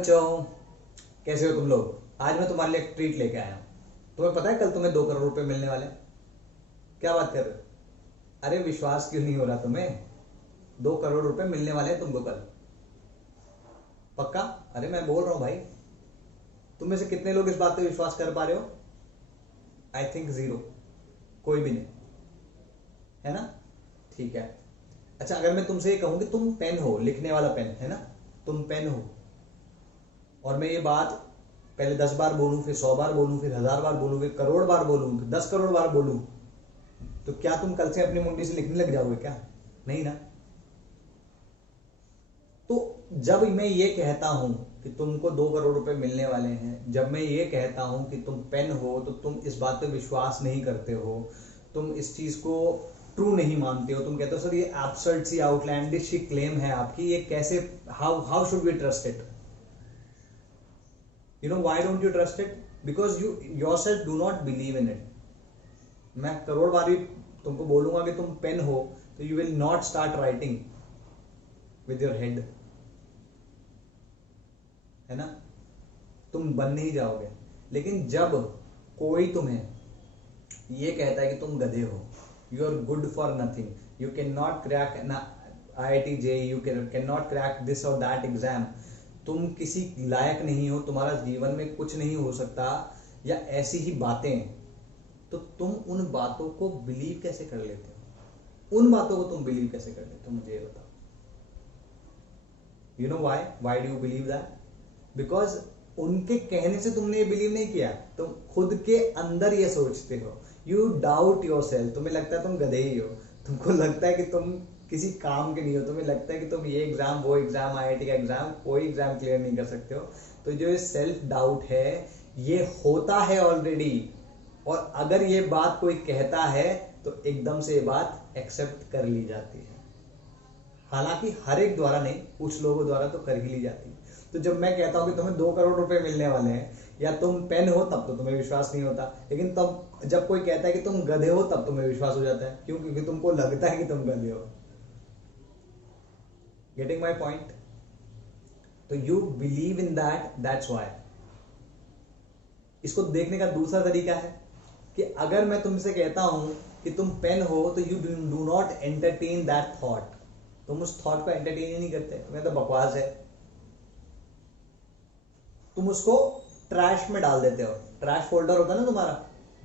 बच्चों, कैसे हो तुम लोग। आज मैं तुम्हारे लिए एक ट्रीट लेके आया हूँ। तुम्हें पता है कल तुम्हें 2 करोड़ रुपए मिलने वाले हैं? क्या बात कर रहे हो? अरे विश्वास क्यों नहीं हो रहा तुम्हें? 2 करोड़ रुपए मिलने वाले हैं तुमको कल। पक्का? अरे मैं बोल रहा हूँ भाई। तुम में से कितने लोग इस बात पे विश्वास कर पा रहे हो? I think zero. कोई भी नहीं, है ना? ठीक है। अच्छा, अगर मैं तुमसे ये कहूं कि तुम पेन हो, लिखने वाला पेन है ना, तुम पेन हो, और मैं ये बात पहले 10 बार बोलूं, फिर 100 बार बोलूं, फिर 1000 बार बोलूं, फिर करोड़ बार बोलूं, फिर 10 करोड़ बार बोलूं, तो क्या तुम कल से अपनी मुंडी से लिखने लग जाओगे क्या? नहीं ना। तो जब मैं ये कहता हूं कि तुमको 2 करोड़ रुपए मिलने वाले हैं, जब मैं ये कहता हूं कि तुम पेन हो, तो तुम इस बात पे विश्वास नहीं करते हो, तुम इस चीज को ट्रू नहीं मानते हो। तुम कहते हो सर ये एब्सर्ड सी आउटलैंडिश सी क्लेम है आपकी, ये कैसे, how how should we trust it? You know why don't you trust it? Because you yourself do not believe in it. मैं करोड़ बार भी तुमको बोलूंगा कि तुम पेन हो, तो you will not start writing with your head, है ना? तुम बन नहीं जाओगे। लेकिन जब कोई तुम्हें ये कहता है कि तुम गधे हो, you are good for nothing, you can not crack IIT JEE, you can not crack this और दैट एग्जाम, तुम किसी लायक नहीं हो, तुम्हारा जीवन में कुछ नहीं हो सकता, या ऐसी ही बातें, तो तुम उन बातों को बिलीव कैसे कर लेते हो? उन बातों को तुम बिलीव कैसे कर लेते हो, मुझे ये बताओ। You know why do you believe that? Because उनके कहने से तुमने ये बिलीव नहीं किया, तुम खुद के अंदर ये सोचते हो। You doubt your self. तुम्हें लगता है तुम गधे ही हो, तुमको लगता है कि तुम किसी काम के नहीं हो, तुम्हें लगता है कि तुम ये एग्जाम, वो एग्जाम, IIT का एग्जाम, कोई एग्जाम क्लियर नहीं कर सकते हो। तो जो ये सेल्फ डाउट है, ये होता है ऑलरेडी, और अगर ये बात कोई कहता है तो एकदम से ये बात एक्सेप्ट कर ली जाती है। हालांकि हर एक द्वारा नहीं, कुछ लोगों द्वारा तो कर ही ली जाती है। तो जब मैं कहता हूं कि तुम्हें 2 करोड़ रुपए मिलने वाले हैं, या तुम पेन हो, तब तो तुम्हें विश्वास नहीं होता। लेकिन तब जब कोई कहता है कि तुम गधे हो, तब तुम्हें विश्वास हो जाता है। क्यों? क्योंकि तुमको लगता है कि तुम गधे हो। Getting my point? तो you believe in that, that's why. इसको देखने का दूसरा तरीका है कि अगर मैं तुमसे कहता हूं कि तुम पेन हो, तो you do not entertain that thought. तुम उस थॉट को एंटरटेन ही नहीं करते, तुम्हें तो बकवास है, तुम उसको ट्रैश में डाल देते हो। ट्रैश फोल्डर होता है ना तुम्हारा,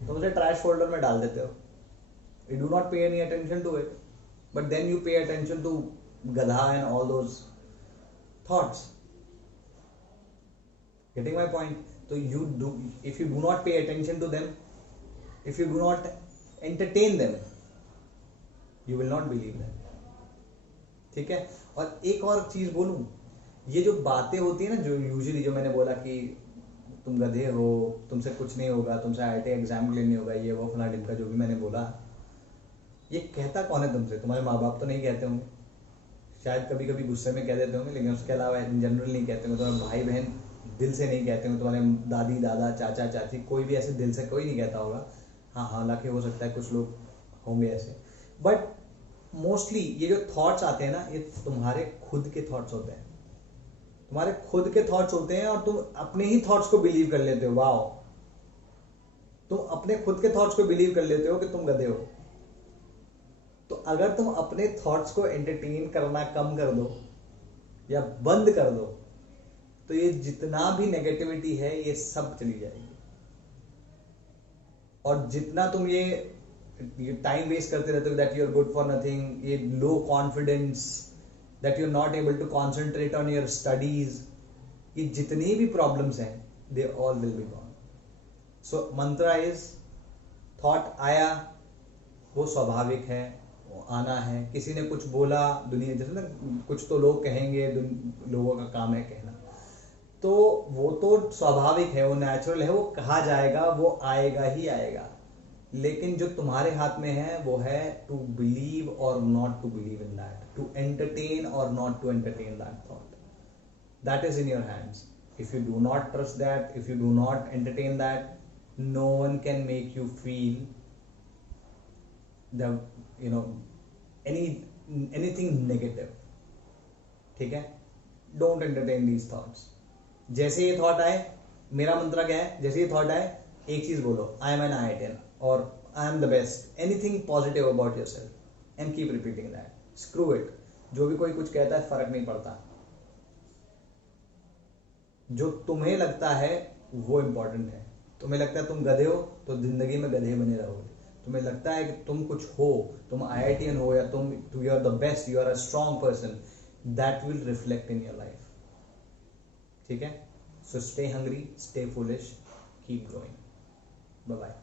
तुम उसे ट्रैश फोल्डर में डाल देते हो। You do not pay any attention to it, but then you pay attention to गधा and all those thoughts. Getting my point? तो you do, if you do not pay attention to them, if you do not entertain them, you will not believe them. ठीक है? और एक और चीज बोलूं, ये जो बातें होती है ना, जो यूजुअली, जो मैंने बोला कि तुम गधे हो, तुमसे कुछ नहीं होगा, तुमसे IIT एग्जाम क्लियर नहीं होगा, ये वो फला ढिमका, जो भी मैंने बोला, ये कहता कौन है तुमसे? तुम्हारे माँ बाप तो नहीं कहते होंगे, शायद कभी कभी गुस्से में कह देते होंगे, लेकिन उसके अलावा इन जनरल नहीं कहते होंगे। तुम्हारे भाई बहन दिल से नहीं कहते होंगे, तुम्हारे दादी दादा चाचा चाची, कोई भी ऐसे दिल से कोई नहीं कहता होगा। हाँ, हालांकि हो सकता है कुछ लोग होंगे ऐसे, बट मोस्टली ये जो थॉट्स आते हैं ना, ये तुम्हारे खुद के थॉट्स होते हैं। तुम्हारे खुद के थॉट्स होते हैं, और तुम अपने ही थॉट्स को बिलीव कर लेते हो। वाओ! तुम अपने खुद के थॉट्स को बिलीव कर लेते हो कि तुम गधे हो। तो अगर तुम अपने थॉट्स को एंटरटेन करना कम कर दो या बंद कर दो, तो ये जितना भी नेगेटिविटी है, ये सब चली जाएगी। और जितना तुम ये टाइम वेस्ट करते रहते हो, that you are good for nothing, ये low confidence, that you're not able to concentrate on your studies, ये जितनी भी problems हैं, they all will be gone. So mantra is, thought आया, वो स्वाभाविक है, वो आना है। किसी ने कुछ बोला, दुनिया जैसे ना, कुछ तो लोग कहेंगे, लोगों का काम है कहना, तो वो तो स्वाभाविक है, वो नेचुरल है, वो कहा जाएगा, वो आएगा ही आएगा। लेकिन जो तुम्हारे हाथ में है, वो है to believe or not to believe in that, to entertain or not to entertain that thought. That is in your hands. If you do not trust that, if you do not entertain that, no one can make you feel the anything negative. ठीक है? Don't entertain these thoughts. जैसे ये thought आए, मेरा मंत्र क्या है, जैसे ये थॉट आए एक चीज बोलो, आई एम एन IITian और I am the best, anything positive about yourself and keep repeating that, screw it, जो भी कोई कुछ कहता है फर्क नहीं पड़ता, जो तुम्हें लगता है वो इंपॉर्टेंट है। तुम्हें लगता है तुम गधे हो तो जिंदगी में गधे बने रहोगे, तुम्हें लगता है कि तुम कुछ हो, तुम IITian हो या तुम you are the best, you are a strong person, that will reflect in your life. ठीक है, so stay hungry, stay foolish, keep growing. Bye bye.